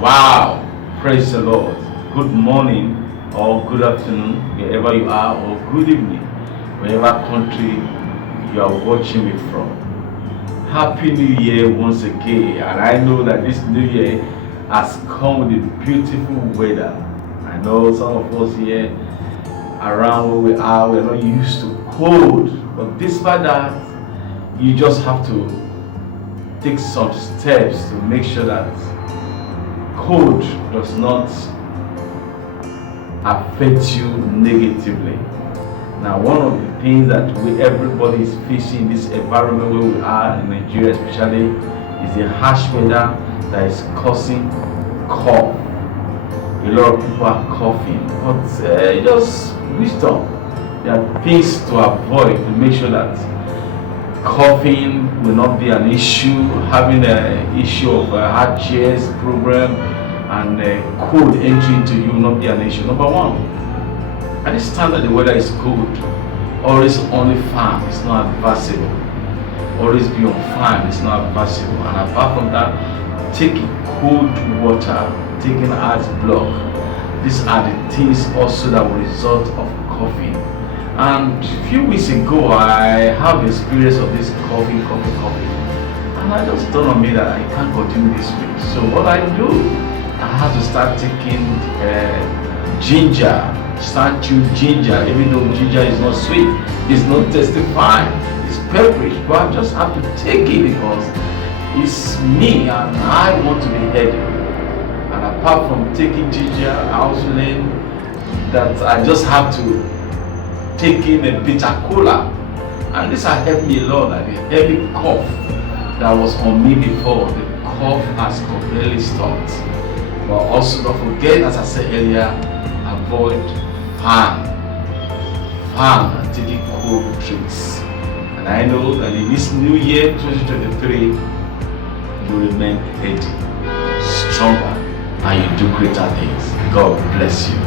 Wow, praise the Lord. Good morning or good afternoon, wherever you are, or good evening, wherever country you are watching me from. Happy New Year once again, and I know that this New Year has come with beautiful weather. I know some of us here around where we are, we're not used to cold, but despite that, you just have to take some steps to make sure that cold does not affect you negatively. Now, one of the things that everybody is facing in this environment where we are in Nigeria, especially, is the harsh weather that is causing cough. A lot of people are coughing, but just wisdom. There are things to avoid to make sure that coughing will not be an issue, having an issue of heart chest problem and cold entry into you will not be an issue. Number one, at this time that the weather is cold, always only fan, it's not advisable. Always be on fan, it's not advisable. And apart from that, taking cold water, taking heart block, these are the things also that will result of coughing. And a few weeks ago, I have experience of this coughing. And I just dawned on me that I can't continue this way. So what I do, I have to start taking ginger, start chewing ginger, even though ginger is not sweet, it's not testifying, it's pepperish, but I just have to take it because it's me and I want to be healthy. And apart from taking ginger, I also learned that I just have to take in a bitter cola. And this has helped me a lot, like the heavy cough that was on me before, the cough has completely stopped. But also don't forget, as I said earlier, avoid fan and taking cold drinks. And I know that in this new year 2023, you remain healthy, stronger, and you do greater things. God bless you.